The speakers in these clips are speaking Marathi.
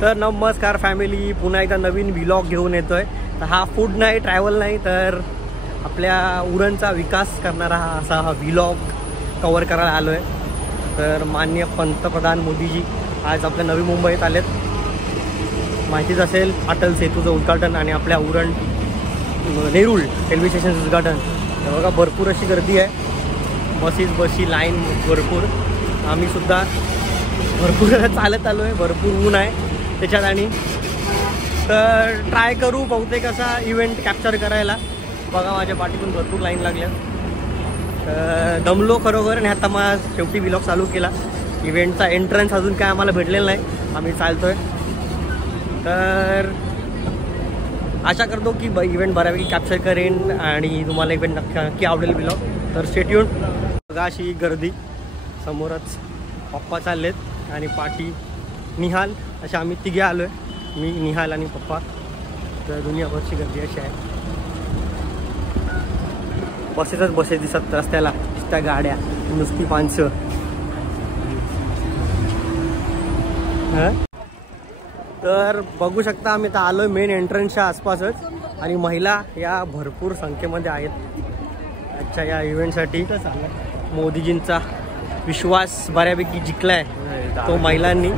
तर नमस्कार फॅमिली, पुन्हा एकदा नवीन व्लॉग घेऊन येतोय। तर हा फूड नाही, ट्रॅव्हल नाही, तर आपल्या उरणचा विकास करणारा असा हा व्लॉग कव्हर करायला आलो आहे। तर माननीय पंतप्रधान मोदीजी आज आपल्या नवी मुंबईत आलेत। माहितीच असेल अटल सेतूचं उद्घाटन आणि आपल्या उरण नेरूळ रेल्वे स्टेशनचं उद्घाटन। तर बघा भरपूर अशी गर्दी आहे, बसी लाईन भरपूर। आम्ही सुद्धा भरपूर चालत आलो आहे, भरपूर ऊन आहे त्याच्यात आणि तर ट्राय करू बहुतेक असा इव्हेंट कॅप्चर करायला। बघा माझ्या पाठीतून भरपूर लाईन लागल्या, तर दमलो खरोखर आणि आता मग शेवटी व्लॉग चालू केला। इव्हेंटचा एंट्रन्स अजून काय आम्हाला भेटलेला नाही, आम्ही चालतोय। तर आशा करतो की इव्हेंट बऱ्यापैकी कॅप्चर करेन आणि तुम्हाला इव्हेंट नक्की आवडेल व्लॉग। तर स्टे ट्यून। बघा अशी गर्दी, समोरच पप्पा चाललेत आणि पाठी निहाल, अशा आम्ही तिघे आलो आहे, मी निहाल आणि पप्पा। तर दुनियाभरची गर्दी अशी आहे, बसेस दिसत रस्त्याला, नुसत्या गाड्या, नुसती माणसं। तर बघू शकता आम्ही तर आलो आहे मेन एंट्रन्सच्या आसपासच आणि महिला या भरपूर संख्येमध्ये आहेत आजच्या या इव्हेंटसाठी। मोदीजींचा विश्वास बऱ्यापैकी जिंकलाय तो महिलांनी।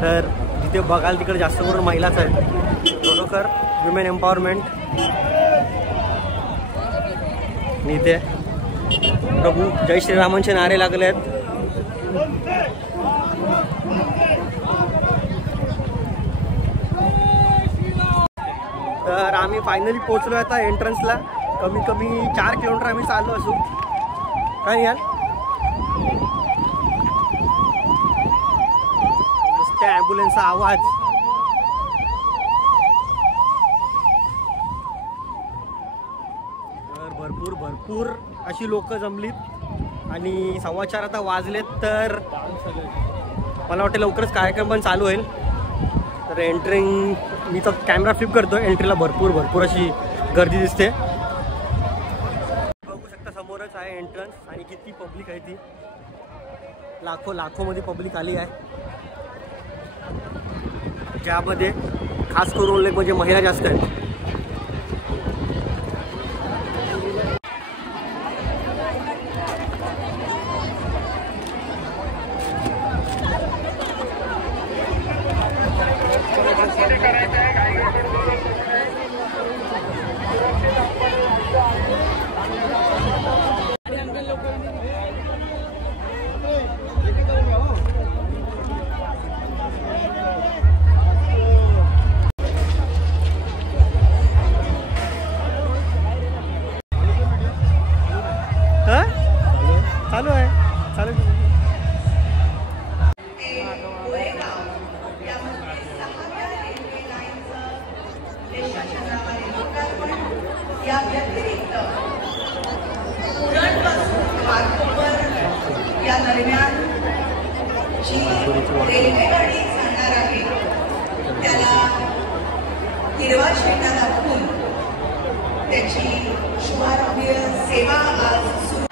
तर जिथे बघाल तिकडे जास्त करून महिलाच आहेत, खरोखर विमेन एम्पॉवरमेंट। इथे प्रभू जय श्रीरामांचे नारे लागले आहेत। तर आम्ही फायनली पोहोचलो आता एंट्रन्सला। कमी 4 किलोमीटर आम्ही चाललो असू, काय यार नुसत्या ॲम्ब्युलन्सचा आवाज। तर भरपूर अशी लोक जमलीत आणि 4:15 आता वाजलेत। तर मला वाटतं लवकरच कार्यक्रम पण चालू होईल। तर एंट्रिंग मी तर कॅमेरा फ्लिप करतो, एंट्रीला भरपूर अशी गर्दी दिसते। बघू शकता समोरच आहे एंट्रन्स आणि किती पब्लिक आहे ती, लाखो मध्ये पब्लिक आली आहे, ज्यामध्ये खास करून म्हणजे महिला जास्त आहेत। चालू आहे या व्यतिरिक्त या दरम्यान जी रेल्वेगाडी जाणार आहे त्याला हिरवा झेंडा दाखवून त्याची शुभारंभीय सेवा आज सुरू।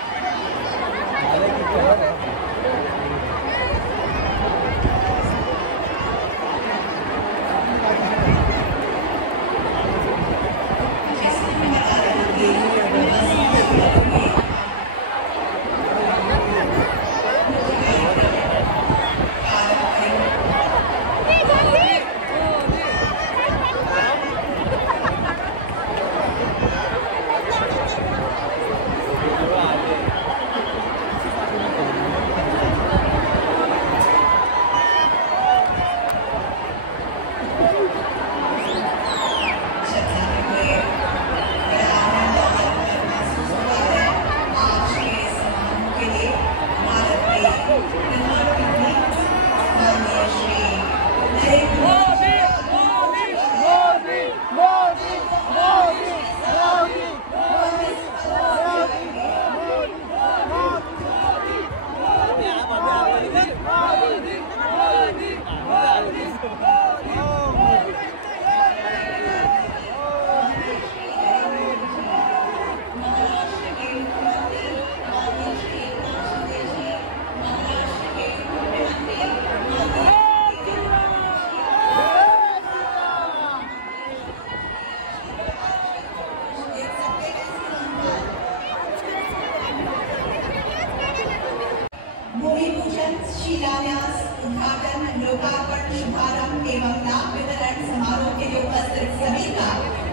लोकार्पण शुभारंभ एवं लाभ वितरण समारोह के लिए उपस्थित सभी का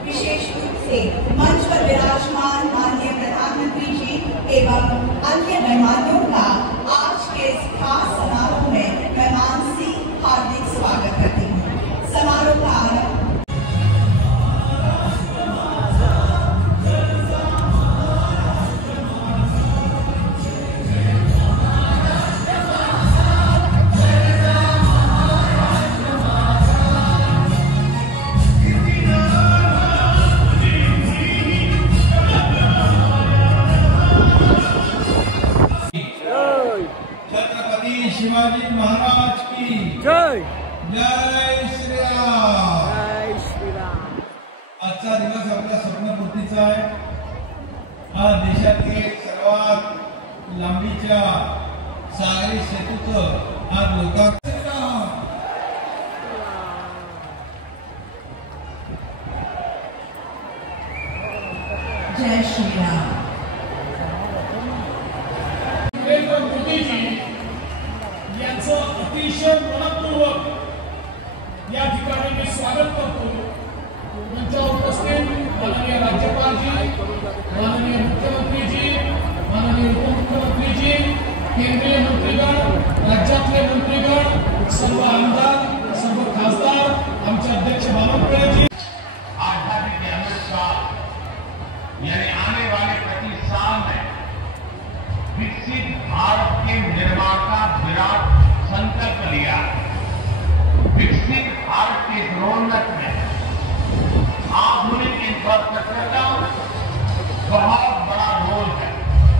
विशेष रूप से मंच पर विराजमान माननीय प्रधानमंत्री जी एवं अन्य मेहमानों का आज के इस खास समारोह में मैं मानसी हार्दिक स्वागत करती हूँ। समारोह का आरंभ शिवाजी महाराज की जय जय श्रीराम। जय श्रीराम। आजचा दिवस आपल्या स्वप्नपूर्तीचा आहे। हा देशातील सर्वात लांबीच्या सागरी सेतूचं आज लोकार्पण जय श्रीराम। अतिशय मनपूर्वक या ठिकाणी मी स्वागत करतो। मंचावर उपस्थित माननीय राज्यपालजी, माननीय मुख्यमंत्रीजी, माननीय उपमुख्यमंत्रीजी, केंद्रीय मंत्रीगण, राज्यातले मंत्रीगण, सर्व आमदार, सर्व खासदार, आमचे अध्यक्ष बावनकुळेजी, आध्यात्मिक अमित शाह यानी आने वाले 25 साल में विकसित भारत के निर्माण का विराट संकल्प लिया। विकसित भारत के रोनक में आधुनिक इंफ्रास्ट्रक्चर का बहुत बड़ा रोल है।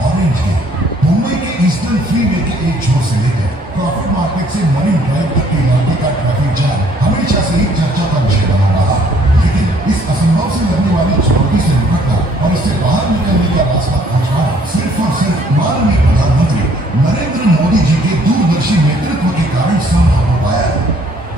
ऑरेंज है मुंबई के ईस्टर्न फ्रीवे के एक छोर से लेकर प्रॉफिट मार्केट से मरीन ड्राइव तक के इलाके का ट्रैफिक जाम हमेशा से ही चर्चा का विषय बना रहा। लेकिन इस असंभव से लगने वाली चुनौती से निपटना और इससे बाहर निकलने का रास्ता खोजना सिर्फ और सिर्फ माननीय प्रधानमंत्री नरेंद्र मोदी जी के दूरदर्शी नेतृत्व के कारण संभव हो पाया है।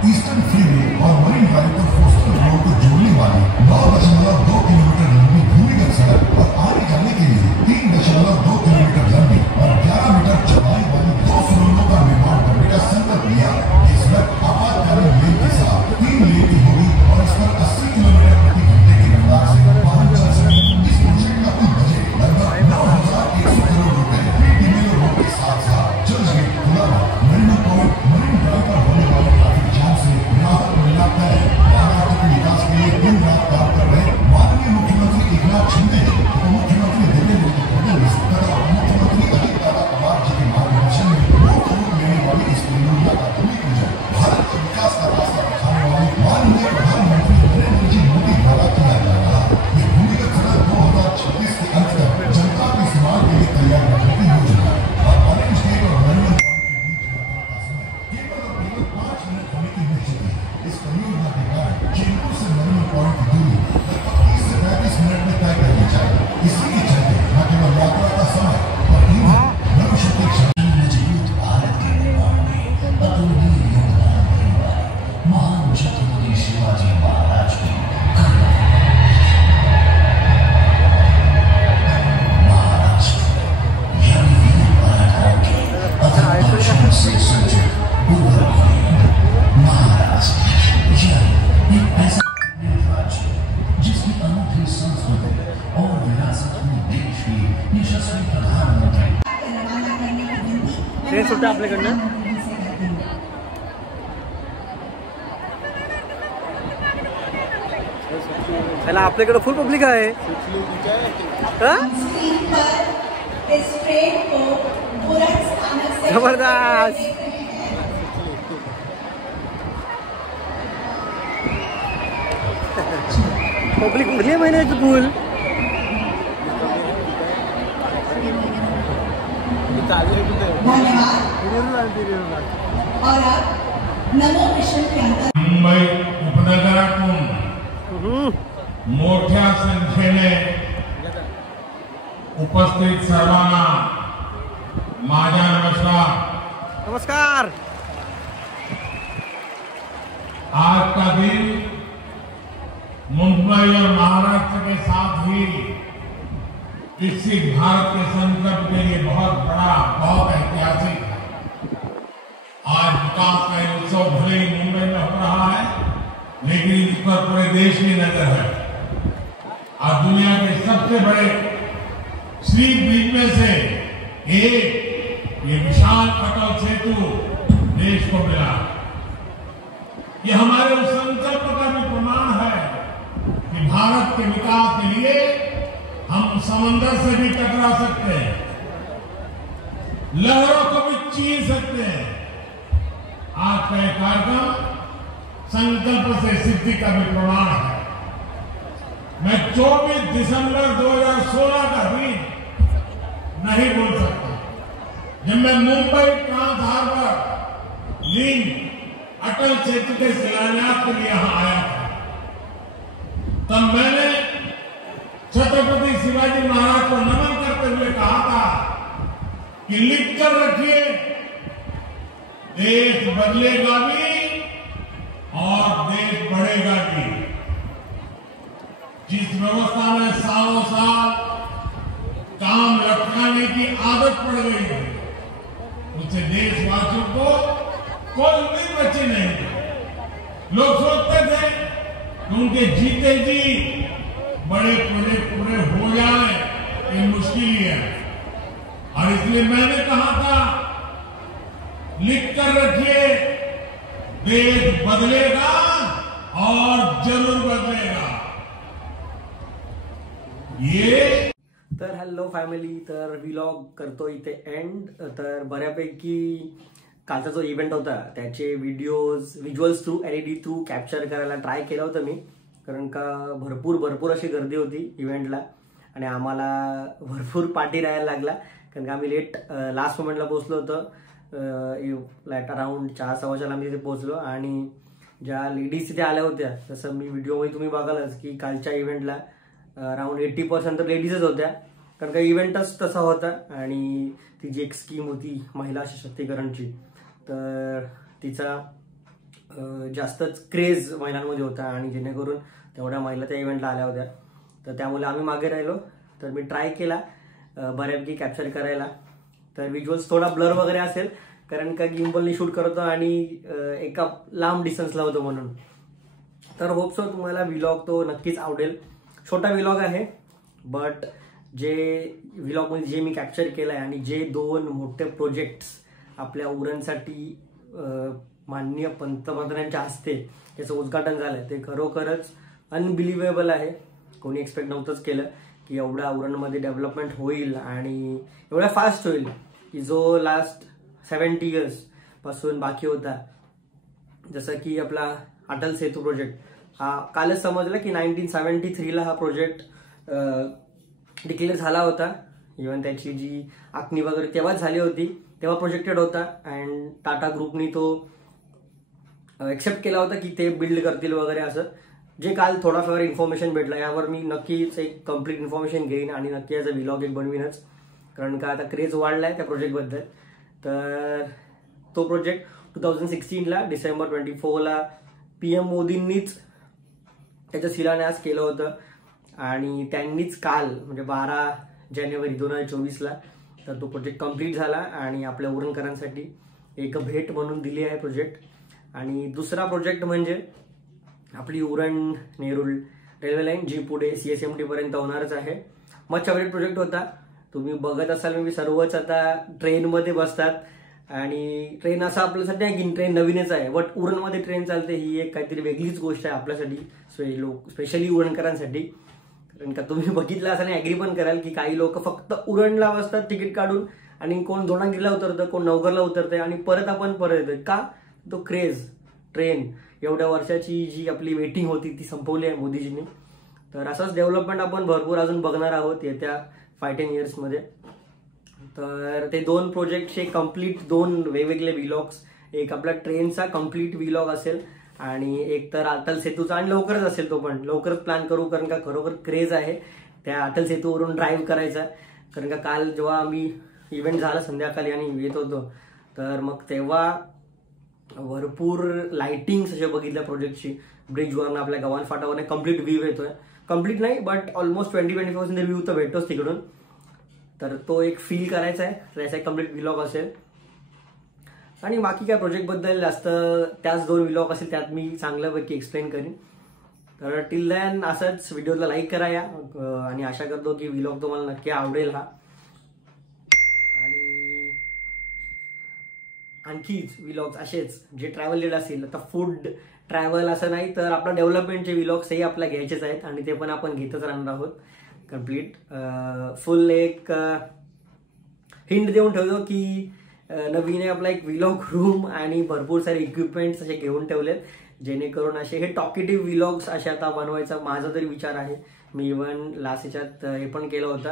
ईस्टर्न फ्रीवे और मरीन ड्राइव पर कोस्टल रोड को जोड़ने वाली 9.2 किलोमीटर लंबी भूमिगत सड़क और आने जाने के लिए 3.2 किलोमीटर लंबी और 11 मीटर चौड़ाई वाली 2 सुरंगों का निर्माण करने का संकल्प लिया। ये सड़क आपातकालीन लेन के साथ 3 लेन की होगी और इस पर 80 किलोमीटर प्रति घंटे की रफ्तार से वाहन चल सकेंगे। इस प्रोजेक्ट का कुल बजट लगभग 9,100 करोड़ रुपए रोड के साथ साथ चर्च गेट खुलावा मरीना पॉइंट मरीन ड्राइव पर होने वाले ट्रैफिक जाम से राहत मिलना तय है। महाराष्ट्र के विकास के लिए दिन रात काम कर रहे माननीय मुख्यमंत्री एकनाथ शिंदे जी, उप मुख्यमंत्री देवेंद्र फडणवीस तथा मुख्यमंत्री अजित दादा पवार जी के मार्गदर्शन में मुख्य रूप लेने वाली इस परियोजना का भूमि पूजन भारत के विकास का रास्ता दिखाने वाले माननीय प्रधानमंत्री नरेंद्र जी मोदी द्वारा किया जा रहा है। ये भूमिगत सड़क 2026 के अंत तक जनता के इस्तेमाल के लिए तैयार रखने की योजना है और ऑरेंज गेट और नरिमन पॉइंट के बीच यात्रा का समय केवल और केवल 5 मिनट होने की निश्चित है। इस परियोजना के कारण चेंबूर से नरिमन पॉइंट की दूरी लगभग 30 से 35 मिनट में तय कर ली जाएगी। इसी के चलते न केवल यात्रा का समय और नवशक्ति क्षमता मजबूत भारत के निर्माण में अतुलनीय योगदान देने वाले महान छत्रपति शिवाजी महाराज की से सज्जित महाराष्ट्र एक ऐसा राज्य जिसकी अनूठी संस्कृति और विरासत को देश की यशस्वी प्रधानमंत्री ट्रेन सुट्टा आपल्याकडनं त्याला आपल्याकडे फुल पब्लिक आहे। जबरदस्त पब्लिक म्हणजे महिन्याचं फुल मुंबई उपनगरातून मोठ्या संख्येने उपस्थित सर्वांना माझा नमस्कार। नमस्कार। आज का दिन मुंबई और महाराष्ट्र के साथ ही विकसित भारत के संकल्प के लिए बहुत बड़ा, बहुत ऐतिहासिक है। आज विकास का उत्सव भले ही मुंबई में हो रहा है, लेकिन इस पर पूरे देश की नजर है। आज दुनिया के सबसे बड़े सी ब्रिज में से एक ये विशाल अटल सेतु देश को मिला। ये हमारे उस संकल्प का भी प्रमाण है कि भारत के विकास के लिए हम समंदर से भी टकरा सकते हैं, लहरों को भी चीर सकते हैं। आज का यह कार्यक्रम संकल्प से सिद्धि का भी प्रमाण है। मैं 24 दिसंबर 2016 का दिन नहीं भूल सकता, जब मैं Mumbai trans harbour link Atal Setu के शिलान्यास के लिए यहां आया था। तब मैंने छत्रपति शिवाजी महाराज को नमन करते हुए कहा था कि लिख कर रखिए, देश बदलेगा भी और देश बढ़ेगा भी। जिस व्यवस्था में सालों साल काम लटकाने की आदत पड़ गई है, उससे देशवासियों को कोई उम्मीद बची नहीं। लोग सोचते थे कि उनके जीते जी बड़े प्रोजेक्ट पूरे हो जाए, ये मुश्किल ही है। और इसलिए मैंने कहा था, लिख कर रखिए, देश बदलेगा और जरूर बदलेगा। ये तर हॅलो फॅमिली, तर व्लॉग करतो इथे एंड। तर बऱ्यापैकी कालचा जो इव्हेंट होता त्याचे visuals through LED through capture करायला ट्राय केलं होतं मी, कारण का भरपूर अशी गर्दी होती इव्हेंटला आणि आम्हाला भरपूर पाठी राहायला लागला, कारण का आम्ही लेट लास्ट मोमेंटला पोहोचलो होतो। अराउंड 4:15 आम्ही तिथे पोहोचलो आणि ज्या लेडीज तिथे आल्या होत्या, जसं मी व्हिडिओमध्ये तुम्ही बघालच की कालच्या इव्हेंटला अराउंड 80% तर लेडीजच होत्या, कारण का इव्हेंटच तसा होता। आणि ती जी एक स्कीम होती महिला सशक्तीकरणची, तर तिचा जास्तच क्रेज महिलांमध्ये होता आणि जेणेकरून तेवढ्या महिला त्या इव्हेंटला आल्या होत्या, तर त्यामुळे आम्ही मागे राहिलो। तर मी ट्राय केला बऱ्यापैकी कॅप्चर करायला। तर व्हिज्युअल्स थोडा ब्लर वगैरे असेल, कारण का गिम्बलनी शूट करत होतो आणि एका लांब डिस्टन्सला होतो म्हणून। तर होप सो तुम्हाला व्लॉग तो नक्कीच आवडेल। छोटा व्लॉग आहे, बट जे व्लॉगमध्ये जे मी कॅप्चर केलं आहे आणि जे 2 मोठे प्रोजेक्ट्स आपल्या उरणसाठी माननीय पंतप्रधानांच्या हस्ते त्याचं उद्घाटन झालं, ते खरोखरच अनबिलिव्हेबल आहे। कोणी एक्सपेक्ट नव्हतंच केलं की एवढ्या उरणमध्ये डेव्हलपमेंट होईल आणि एवढ्या फास्ट होईल, की जो लास्ट 70 इयर्स पासून बाकी होता। जसं की आपला अटल सेतू प्रोजेक्ट हा कालच समजलं की 1973ला हा प्रोजेक्ट डिक्लेअर झाला होता। इव्हन त्याची जी आखणी वगैरे तेव्हाच झाली होती, तेव्हा प्रोजेक्टेड होता अँड टाटा ग्रुपनी तो एक्सेप्ट केला होता की ते बिल्ड करतील वगैरे असं। जे काल थोडाफार इन्फॉर्मेशन भेटला, यावर मी नक्कीच एक कम्प्लीट इन्फॉर्मेशन घेईन आणि नक्की याचा व्लॉग एक बनवीनच, कारण का आता क्रेज वाढलाय त्या प्रोजेक्टबद्दल। तर तो प्रोजेक्ट 2016ला डिसेंबर 24ला PM मोदींनीच त्याचं शिलान्यास केलं होतं आणि त्यांनीच काल म्हणजे 12 जानेवारी 2024ला तर तो प्रोजेक्ट कंप्लीट झाला आणि आपल्या उरणकरांसाठी एक भेट म्हणून दिली आहे प्रोजेक्ट। आणि दुसरा प्रोजेक्ट म्हणजे आपली उरण नेरूळ रेल्वे लाईन, जी पुढे CSMT पर्यंत होणारच आहे। मग फेवरेट प्रोजेक्ट होता, तुम्ही बघत असाल मी सर्वच आता ट्रेनमध्ये बसतात आणि ट्रेन असं आपल्यासाठी आहे की ट्रेन नवीनच आहे, बट उरणमध्ये ट्रेन चालते ही एक काहीतरी वेगळीच गोष्ट आहे आपल्यासाठी, स्पेशली उरणकरांसाठी। कारण का तुम्ही बघितलं असं ऍग्री पण कराल की काही लोक फक्त उरणला बसतात तिकीट काढून आणि कोण दोनागिरीला उतरतं, कोण नवघरला उतरतंय आणि परत येतोय का? तो क्रेज ट्रेन एवढ्या वर्षाची जी आपली वेटिंग होती ती संपवली आहे मोदीजींनी। तर असंच डेव्हलपमेंट आपण भरपूर अजून बघणार आहोत येत्या 5-10 इयर्समध्ये। तर ते 2 प्रोजेक्टचे कम्प्लीट 2 वेगवेगळे व्लॉग्स, एक आपला ट्रेनचा कम्प्लीट व्लॉग असेल आणि एक तर अटल सेतूचा, आणि लवकरच असेल तो पण लवकरच प्लॅन करू, कारण का खरोखर क्रेज आहे त्या अटल सेतूवरून ड्राईव्ह करायचा। कारण का काल जेव्हा आम्ही इव्हेंट झाला संध्याकाळी आणि येत होतो, तर मग तेव्हा भरपूर लाइटिंग्स असे बघितल्या प्रोजेक्टची। ब्रिजवरनं आपल्या गव्हाण फाटावरनं कम्प्लीट व्ह्यू येतोय, कम्प्लीट नाही बट ऑलमोस्ट 20-25% व्ह्यू तर भेटतोच तिकडून। तर तो एक फील करायचा आहे, त्याचा एक कम्प्लीट व्लॉग असेल। आणि बाकी काय प्रोजेक्टबद्दल जास्त त्याच 2 व्लॉग असेल त्यात मी चांगल्यापैकी एक्सप्लेन करीन. तर टिल दॅन असंच व्हिडिओला लाईक करा या आणि आशा करतो की व्लॉग तुम्हाला नक्की आवडेल हा. आणि आणखीच व्लॉग्स असेच जे ट्रॅव्हल रिलेटेड असतील. आता फूड ट्रॅव्हल असं नाही तर आपला डेव्हलपमेंटचे व्लॉग्सही आपल्याला घ्यायचेच आहेत आणि ते पण आपण घेतच राहणार आहोत कम्प्लीट. फुल एक हिंट देऊन ठेवतो की नवीन आपला एक व्लॉग रूम आणि भरपूर सारे इक्विपमेंट्स असे घेऊन ठेवलेत जेणेकरून असे हे टॉकेटिव्ह व्लॉग्स असे आता बनवायचा माझा तरी विचार आहे. मी इव्हन लास्ट याच्यात हे पण केलं होतं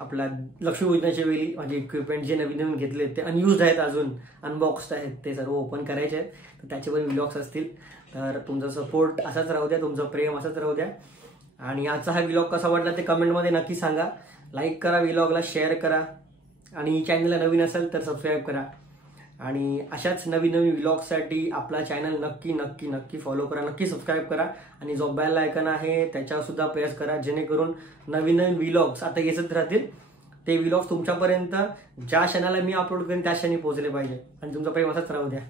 आपला लक्ष्मीपूजनाच्या वेळी म्हणजे इक्विपमेंट जे नवीन नवीन घेतले ते अनयूज आहेत अजून अनबॉक्स्ड आहेत ते सर्व ओपन करायचे आहेत तर त्याचे पण व्लॉग्स असतील. तर तुमचा सपोर्ट असाच राहू द्या, तुमचं प्रेम असंच राहू द्या. आणि आजचा हा व्लॉग कसा वाटला ते कमेंटमध्ये नक्की सांगा. लाईक करा, व्लॉगला शेअर करा आणि चॅनलला नवीन असेल तर सबस्क्राईब करा. आणि अशाच नवीन नवीन व्लॉगसाठी आपला चॅनल नक्की नक्की नक्की फॉलो करा, नक्की सबस्क्राईब करा आणि जो बेल आयकॉन आहे त्याच्यावर सुद्धा प्रेस करा जेणेकरून नवीन नवीन व्लॉग्स आता येतच राहतील. ते व्लॉग्स तुमच्यापर्यंत ज्या क्षणाला मी अपलोड करेन त्या क्षणी पोहोचले पाहिजे आणि तुमचा प्रेम असाच राहू द्या.